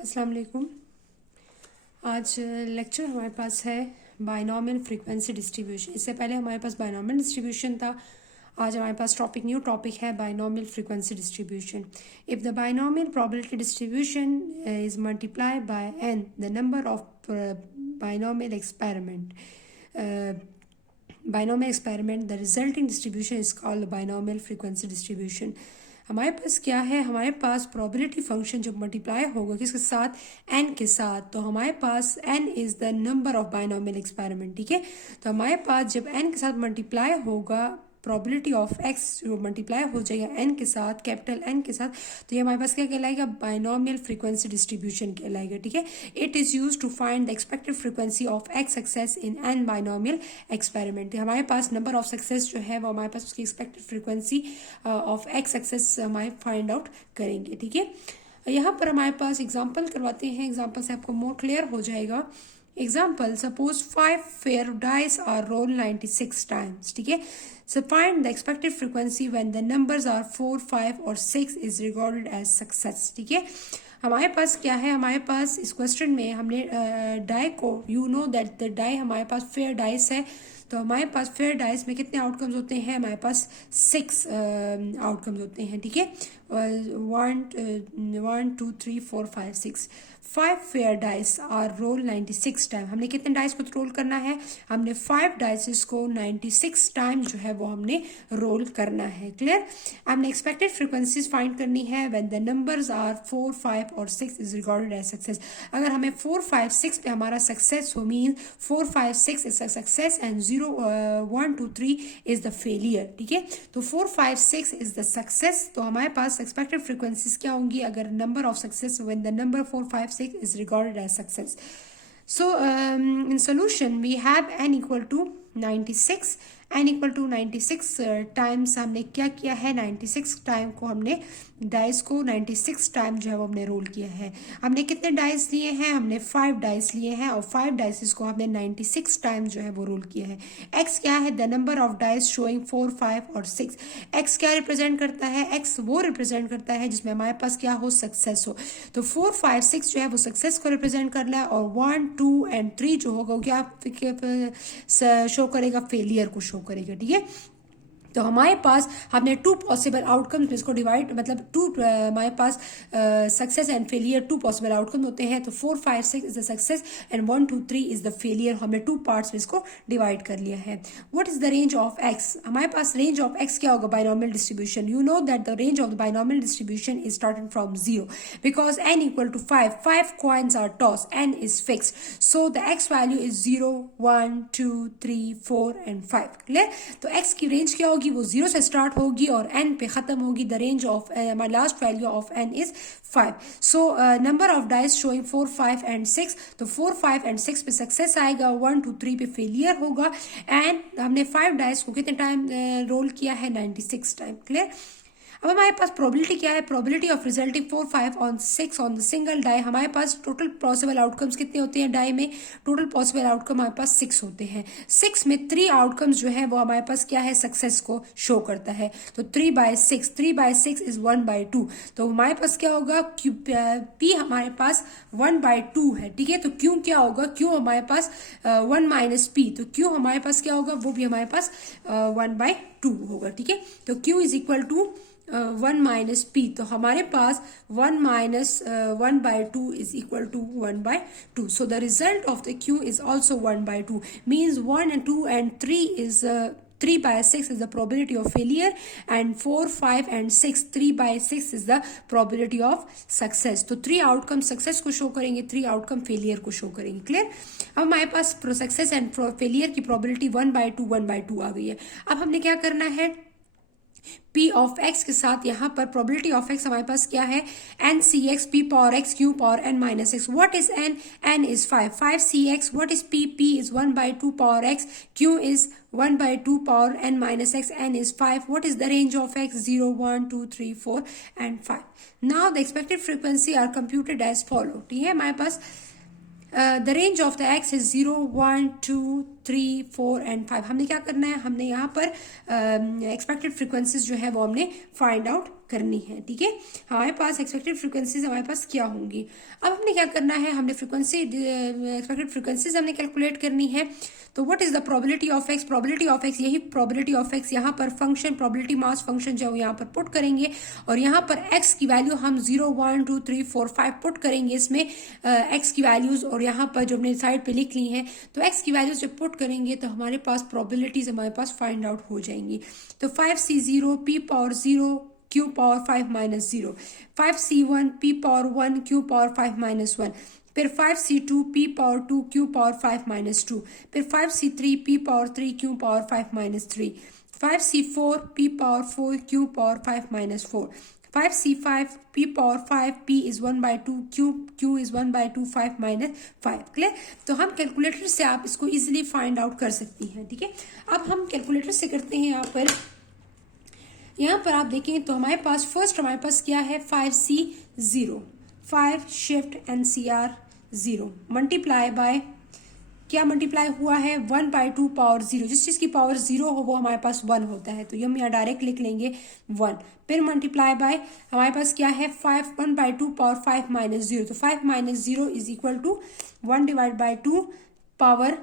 अस्सलाम वालेकुम। आज लेक्चर हमारे पास है बायनॉमियल फ्रीक्वेंसी डिस्ट्रीब्यूशन। इससे पहले हमारे पास बायनॉमियल डिस्ट्रीब्यूशन था। आज हमारे पास न्यू टॉपिक है binomial frequency distribution. If the binomial probability distribution is multiply by n the number of binomial experiment the resulting distribution is called binomial frequency distribution. हमारे पास क्या है, हमारे पास प्रोबेबिलिटी फंक्शन जब multiply होगा किसके साथ, n के साथ, तो हमारे पास n is the number of binomial experiment. ठीक है, तो हमारे पास जब n के साथ मल्टीप्लाई होगा प्रोबेबिलिटी ऑफ x जो मल्टीप्लाई हो जाएगा n के साथ, कैपिटल N के साथ, तो ये हमारे पास क्या कहलाएगा, बायनॉमियल फ्रीक्वेंसी डिस्ट्रीब्यूशन कहलाएगा। ठीक है, it is use to find the expected frequency of x success in n binomial experiment. हमारे पास नंबर ऑफ सक्सेस जो है वो हमारे पास उसकी expected frequency of x success हमारे फाइंड आउट करेंगे। ठीक है, यहाँ पर हमारे पास एग्जाम्पल करवाते हैं, एग्जाम्पल से आपको मोर क्लियर हो जाएगा। Example, suppose 5 fair dice are rolled 96 times. ठीक है, so find the expected frequency when the numbers are 4, 5 और 6 is regarded as success. ठीक है, हमारे पास क्या है, हमारे पास इस क्वेश्चन में हमने डाई को, you know that the die हमारे पास फेयर डाइस है, तो हमारे पास फेयर डाइस में कितने आउटकम्स होते हैं, हमारे पास 6 आउटकम्स होते हैं। ठीक है, 1 2 3 4 5 6 5 fair dice are roll 96 time. हमने कितने डाइस को रोल करना है, हमने 5 डाइसेस को 96 टाइम जो है वो हमने रोल करना है। क्लियर, हमने एक्सपेक्टेड फ्रीक्वेंसीज फाइंड करनी है व्हेन द नंबर्स आर 4, 5 और 6 इज रिकॉर्डेड एज सक्सेस। अगर हमें 4, 5, 6 पे हमारा सक्सेस हो, mean 4, 5, 6 is success and 0, 1, 2, 3 is the failure. ठीक है, तो 4, 5, 6 इज द सक्सेस, तो हमारे पास एक्सपेक्टेड फ्रीक्वेंसीज क्या होंगी अगर number of success when the number 4, 5, 6 is regarded as success. So in solution we have n equal to 96, n equal to 96 times हमने क्या किया है, 96 टाइम को हमने डाइस को 96 टाइम जो है वो हमने रोल किया है। हमने कितने डाइस लिए हैं, हमने 5 डाइस लिए हैं और 5 डाइस को हमने 96 टाइम जो है वो रोल किया है। x क्या है, the number of dice showing 4, 5 और 6। x क्या रिप्रेजेंट करता है, x वो रिप्रेजेंट करता है जिसमें हमारे पास क्या हो, सक्सेस हो। तो 4, 5, 6 जो है वो सक्सेस को रिप्रेजेंट कर रहा है और 1, 2 एंड 3 जो होगा वो क्या शो करेगा, फेलियर को शो करेगा। ठीक है, तो हमारे पास हमने 2 पॉसिबल आउटकम्स इसको डिवाइड, मतलब 2 हमारे पास success and failure 2 possible outcome होते हैं। तो 4, 5, 6 is the success and 1, 2, 3 is the failure. हमने 2 पार्ट्स में इसको डिवाइड कर लिया है। What is the range of X, हमारे पास रेंज ऑफ एक्स क्या होगा, binomial distribution. You know that the range of the binomial distribution is starting from 0 because n equal to 5, 5 coins are tossed, n is fixed, so the x value is 0, 1, 2, 3, 4 and 5. Clear, तो x की range क्या होगी, वो 0 से start होगी और n पे खत्म होगी। The range of my last value of n is 5। So number of dice showing 4, 5 and 6, तो 4, 5 एंड 6 पे सक्सेस आएगा, 1, 2, 3 पे फेलियर होगा एंड हमने 5 डाइस को कितने टाइम रोल किया है, 96 टाइम। क्लियर, अब हमारे पास प्रोबेबिलिटी क्या है, प्रोबेबिलिटी ऑफ रिजल्टिंग 4, 5 और 6 ऑन द सिंगल डाई। हमारे पास टोटल पॉसिबल आउटकम्स कितने होते हैं डाई में, टोटल पॉसिबल आउटकम हमारे पास 6 होते हैं। 6 में 3 आउटकम्स जो है वो हमारे पास क्या है, सक्सेस को शो करता है। तो 3/6, 3/6 इज 1/2, तो हमारे पास क्या होगा, P हमारे पास 1/2 है। ठीक है, तो Q क्या होगा, Q हमारे पास 1 - P, तो Q हमारे पास क्या होगा, वो भी हमारे पास 1/2 होगा। ठीक है, तो Q is equal to 1 - P, तो हमारे पास 1 - 1/2 is equal to 1/2. So the result of the Q is also 1/2. Means 1 and 2 and 3 is 3/6 is the probability of failure and 4, 5 and 6 3/6 is the probability of success. तो 3 outcome success को show करेंगे, 3 outcome failure को show करेंगे। Clear, अब हमारे पास success and failure की probability 1/2 आ गई है। अब हमने क्या करना है, P ऑफ x के साथ यहाँ पर प्रोबेबिलिटी ऑफ x हमारे पास क्या है, n c x p power x q power n - x। What is n, n is 5, 5 c x। What is p, p is 1/2 power x, q is 1/2 power n - x, n is 5. What is the range of x? 0, 1, 2, 3, 4 and 5. Now the expected frequency are computed as follow. ठीक है, हमारे पास the range of the x is 0, 1, 2, 3, 4 and 5। हमने क्या करना है, हमने यहाँ पर एक्सपेक्टेड फ्रिक्वेंसीज जो है वो हमने फाइंड आउट करनी है। ठीक है, हमारे पास एक्सपेक्टेड फ्रिक्वेंसीज हमारे पास क्या होंगी। अब हमने क्या करना है, हमने एक्सपेक्टेड फ्रिक्वेंसीज हमने कैलकुलेट करनी है। तो what is the probability of x, probability of x, यही प्रोबेबिलिटी ऑफ एक्स यहाँ पर फंक्शन प्रोबेबिलिटी मास फंक्शन जो है यहाँ पर पुट करेंगे और यहाँ पर एक्स की वैल्यू हम 0, 1, 2, 3, 4, 5 पुट करेंगे इसमें एक्स की वैल्यूज, और यहाँ पर जो हमने साइड पे लिख ली हैं तो एक्स की वैल्यूज जब पुट करेंगे तो हमारे पास प्रोबेबिलिटीज हमारे पास फाइंड आउट हो जाएंगी। तो 5c0 p power 0 q power 5 minus 0, 5c1 p power 1 q power 5 minus 1, फिर 5c2 p power 2 q power 5 minus 2, फिर 5c3 p power 3 q power 5 minus 3, 5c4 p power 4 q power 5 minus 4, 5c5 p power 5 p is 1 by 2 q is 1 by 2 5 minus 5। Clear, तो हम calculator से आप इसको easily find out कर सकती हैं। ठीक है, अब हम कैलकुलेटर से करते हैं। यहाँ पर आप देखें तो हमारे पास फर्स्ट हमारे पास क्या है, 5c0, 5 shift NCR 0 multiply by, क्या मल्टीप्लाई हुआ है, 1 by 2 पावर 0, जिस चीज की पावर 0 हो वो हमारे पास 1 होता है, तो हम यहाँ डायरेक्ट लिख लेंगे 1। फिर मल्टीप्लाई बाय हमारे पास क्या है, 1 by 2 पावर 5 माइनस 0, तो 5 minus 0 is equal to 1 divide by 2 power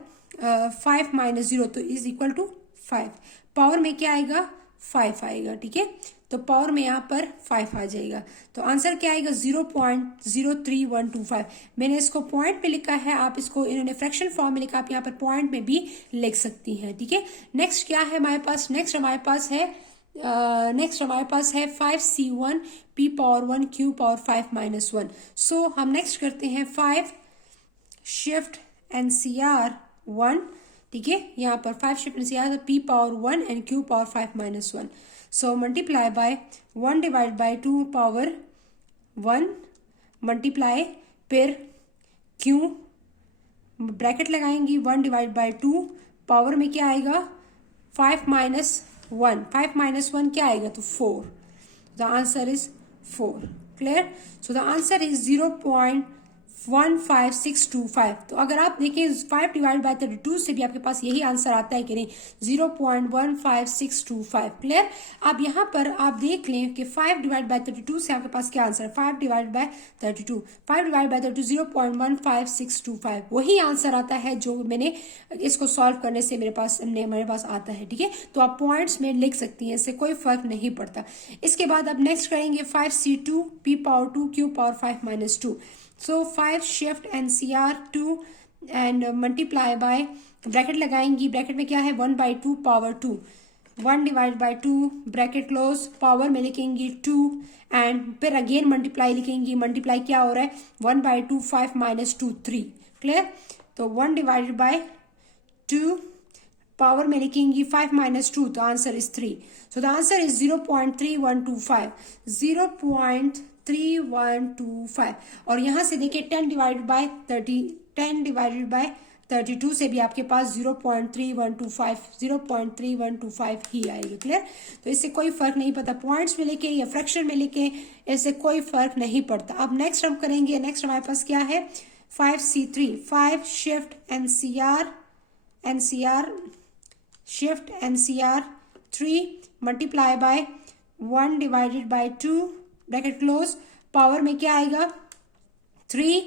5 minus 0, तो इज इक्वल टू 5। पावर में क्या आएगा, 5 आएगा। ठीक है, तो पावर में यहाँ पर 5 आ जाएगा, तो आंसर क्या आएगा, 0.03125। मैंने इसको पॉइंट में लिखा है, आप इसको इन्होंने फ्रैक्शन फॉर्म में लिखा, आप यहाँ पर पॉइंट में भी लिख सकती हैं। ठीक है, नेक्स्ट क्या है हमारे पास, नेक्स्ट हमारे पास है 5c1 p power 1 q power 5 minus 1। सो हम नेक्स्ट करते हैं 5 शिफ्ट NCR 1। ठीक है, यहाँ पर 5 shift NCR p power 1 and q power 5 minus 1। So multiply by 1 divide by 2 power 1 multiply, फिर q ब्रैकेट लगाएंगी, 1 डिवाइड बाय 2 पावर में क्या आएगा, 5 माइनस 1, 5 माइनस 1 क्या आएगा, तो 4। The answer is 4। Clear, so the answer is 0.15625। तो अगर आप देखें 5 डिवाइड बाय 32 से भी आपके पास यही आंसर आता है कि नहीं, 0.15625। क्लियर, अब यहाँ पर आप देख लें कि 5 डिवाइड बाय 32 से आपके पास क्या आंसर है, 5 डिवाइड बाय 32, 5 डिवाइड बाय 32 0.15625 वही आंसर आता है जो मैंने इसको सॉल्व करने से हमारे पास आता है। ठीक है, तो आप पॉइंट्स में लिख सकती हैं, इससे कोई फर्क नहीं पड़ता। इसके बाद अब नेक्स्ट करेंगे 5c2 p power 2 q power 5 minus 2। So 5 shift NCR 2 and multiply by, bracket लगाएंगी, ब्रैकेट में क्या है, 1 by 2 power 2, 1 divide by 2 bracket close, power में लिखेंगी 2 एंड फिर अगेन मल्टीप्लाई लिखेंगी, मल्टीप्लाई क्या हो रहा है, 1 by 2 5 माइनस 2 3। क्लियर, तो 1 डिवाइडेड बाय 2 पावर में लिखेंगी 5 माइनस 2, तो answer is 3। So the answer is 0.3125, 0.3125। और यहाँ से देखिए 10 डिवाइडेड बाय 32 से भी आपके पास 0.3125 ही आएगी। क्लियर, तो इससे कोई फर्क नहीं पड़ता, पॉइंट्स में लिखे या फ्रैक्शन में लिखे, इससे कोई फर्क नहीं पड़ता। अब नेक्स्ट हम करेंगे, नेक्स्ट हमारे पास क्या है, 5c3, 5 shift NCR 3 multiply by 1 divided by 2 bracket close, power में क्या आएगा 3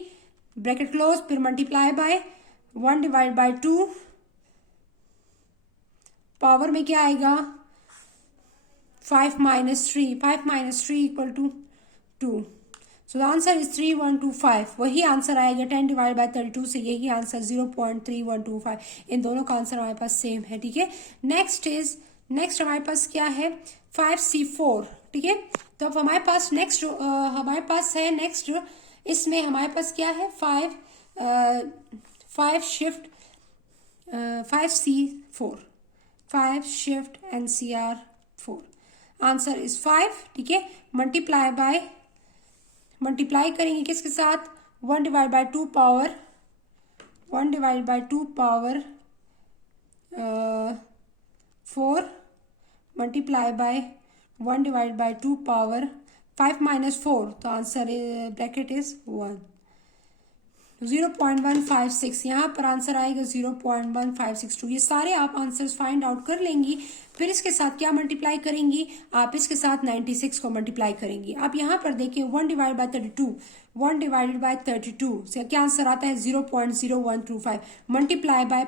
ब्रैकेट क्लोज, फिर multiply by 1 divide by 2 power में क्या आएगा 5 minus 3, 5 minus 3 equal to 2। So the answer is 3125, वही आंसर आएगा 10 डिवाइड बाय 32 से, यही आंसर 0.3125। इन दोनों का आंसर हमारे पास सेम है। ठीक है, नेक्स्ट हमारे पास क्या है 5c4। ठीक है, तो अब हमारे पास नेक्स्ट इसमें हमारे पास क्या है 5 shift 5c4, 5 shift NCR 4, answer is 5। ठीक है, मल्टीप्लाई करेंगे किसके साथ, 1 divide by 2 power 4 multiply by 1 divide by 2 power 5 minus 4, तो आंसर ब्रैकेट इज 1। 0.156, यहाँ पर आंसर आएगा 0.1562। ये सारे आप आंसर्स फाइंड आउट कर लेंगी। फिर इसके साथ क्या मल्टीप्लाई करेंगी आप, इसके साथ 96 को मल्टीप्लाई करेंगी। आप यहाँ पर देखिए 1 डिवाइड बाय 32, 1 डिवाइडेड बाय 32 से क्या आंसर आता है 0.0125 मल्टीप्लाई बाय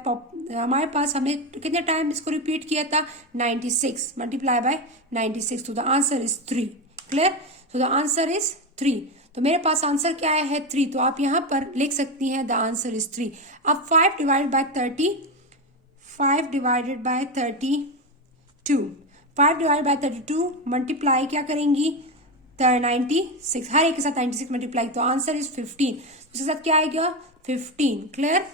हमारे पास हमने कितने टाइम इसको रिपीट किया था 96 मल्टीप्लाई बाय 96, तो द आंसर इज 3। क्लियर? तो द आंसर इज 3। तो मेरे पास आंसर क्या है 3, तो आप यहां पर लिख सकती हैं द आंसर इज 3। अब 5 divide by 30, 5 divided by 32, 5 divide by 32 multiply क्या करेंगी 96, हर एक के साथ 96 मल्टीप्लाई, तो आंसर इज 15। उसके साथ क्या आएगा 15। क्लियर?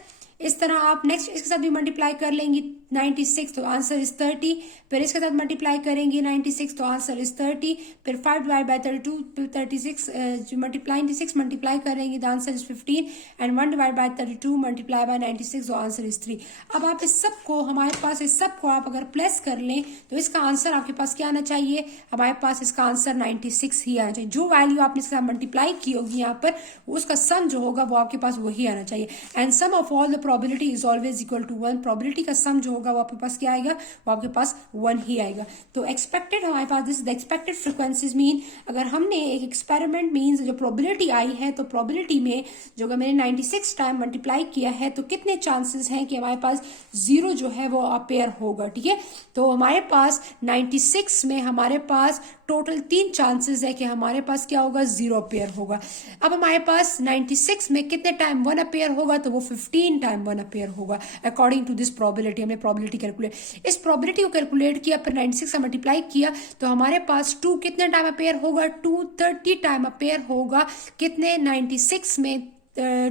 इस तरह आप नेक्स्ट इसके साथ भी मल्टीप्लाई कर लेंगी 96, तो आंसर इज 30। फिर इसके साथ मल्टीप्लाई करेंगे 96, तो आंसर इज 30। फिर 5 डिवाइड बाय 32, 36 मल्टीप्लाई 96 मल्टीप्लाई करेंगे, the answer is 15। And 1 divide bye 32 multiply by 96, तो आंसर इज 3। अब आप इस सब को हमारे पास इस सब को आप अगर प्लस कर लें तो इसका आंसर आपके पास क्या आना चाहिए, हमारे पास इसका आंसर 96 ही आना चाहिए। जो वैल्यू आपने इसके साथ मल्टीप्लाई की होगी यहाँ पर उसका सम जो होगा वो आपके पास वही आना चाहिए। And sum of all the probability is always equal to 1। Probability का सम जो होगा वो आपके पास क्या आएगा, वो आपके पास 1 ही आएगा। तो एक्सपेक्टेड हमारे पास this the expected frequencies mean, अगर हमने एक एक्सपेरिमेंट मीन्स जो प्रोबेबिलिटी आई है तो प्रोबेबिलिटी में जो अगर मैंने 96 टाइम मल्टीप्लाई किया है तो कितने चांसेस हैं कि हमारे पास 0 जो है वो अपेयर होगा। ठीक है, तो हमारे पास 96 में हमारे पास टोटल 3 चांसेस है कि हमारे पास क्या होगा 0 अपेयर होगा। अब हमारे पास 96 में कितने टाइम 1 अपेयर होगा, तो वो 15 टाइम 1 अपेयर होगा अकॉर्डिंग टू दिस प्रोबेबिलिटी। हमने प्रोबेबिलिटी कैलकुलेट, इस प्रोबेबिलिटी को कैलकुलेट किया फिर 96 से मल्टीप्लाई किया तो हमारे पास 2 कितने टाइम अपेयर होगा, 230 टाइम अपेयर होगा। कितने 96 में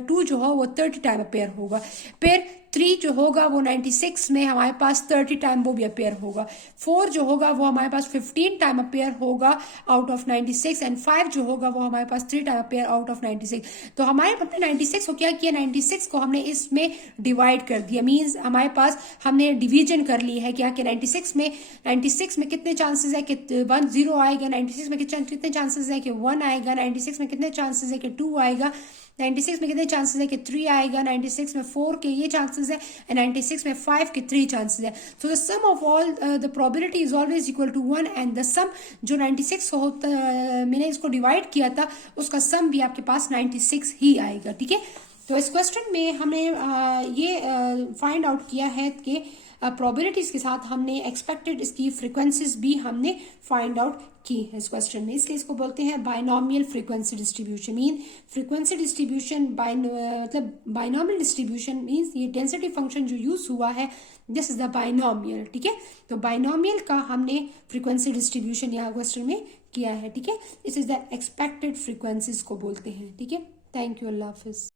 2 जो हो वो 30 टाइम अपेयर होगा। फिर 3 जो होगा वो 96 में हमारे पास 30 टाइम वो भी अपेयर होगा। 4 जो होगा वो हमारे पास 15 टाइम अपेयर होगा आउट ऑफ 96। एंड 5 जो होगा वो हमारे पास 3 टाइम अपेयर आउट ऑफ 96। तो हमारे अपने 96 को क्या किया, 96 को हमने इसमें डिवाइड कर दिया। मीन्स हमारे पास हमने डिवीजन कर ली है क्या कि 96 में कितने चांसेस है कि 1 0 आएगा, 96 में कितने चांसेस है कि 1 आएगा, 96 में कितने चांसेस है कि 2 आएगा, 96 में कितने चांसेस है कि 3 आएगा, 96 में 4 के ये चांसेस है, एंड 96 में 5 के 3 चांसेस है। So the sum of all the probability is always equal to 1। And the sum जो 96 को होता मैंने इसको डिवाइड किया था उसका सम भी आपके पास 96 ही आएगा। ठीक है, तो इस क्वेश्चन में हमने ये फाइंड आउट किया है कि प्रोबेबिलिटीज के साथ हमने एक्सपेक्टेड इसकी फ्रीक्वेंसीज भी हमने फाइंड आउट की है इस क्वेश्चन में। इसलिए इसको बोलते हैं binomial frequency distribution. Mean frequency distribution मतलब बाइनोमियल डिस्ट्रीब्यूशन मीन्स ये डेंसिटी फंक्शन जो यूज हुआ है दिस इज द बाइनोमियल। ठीक है, तो बाइनोमियल का हमने फ्रीक्वेंसी डिस्ट्रीब्यूशन यहाँ क्वेश्चन में किया है। ठीक है, this is the expected frequencies को बोलते हैं। ठीक है, थैंक यू, अल्लाह हाफिज।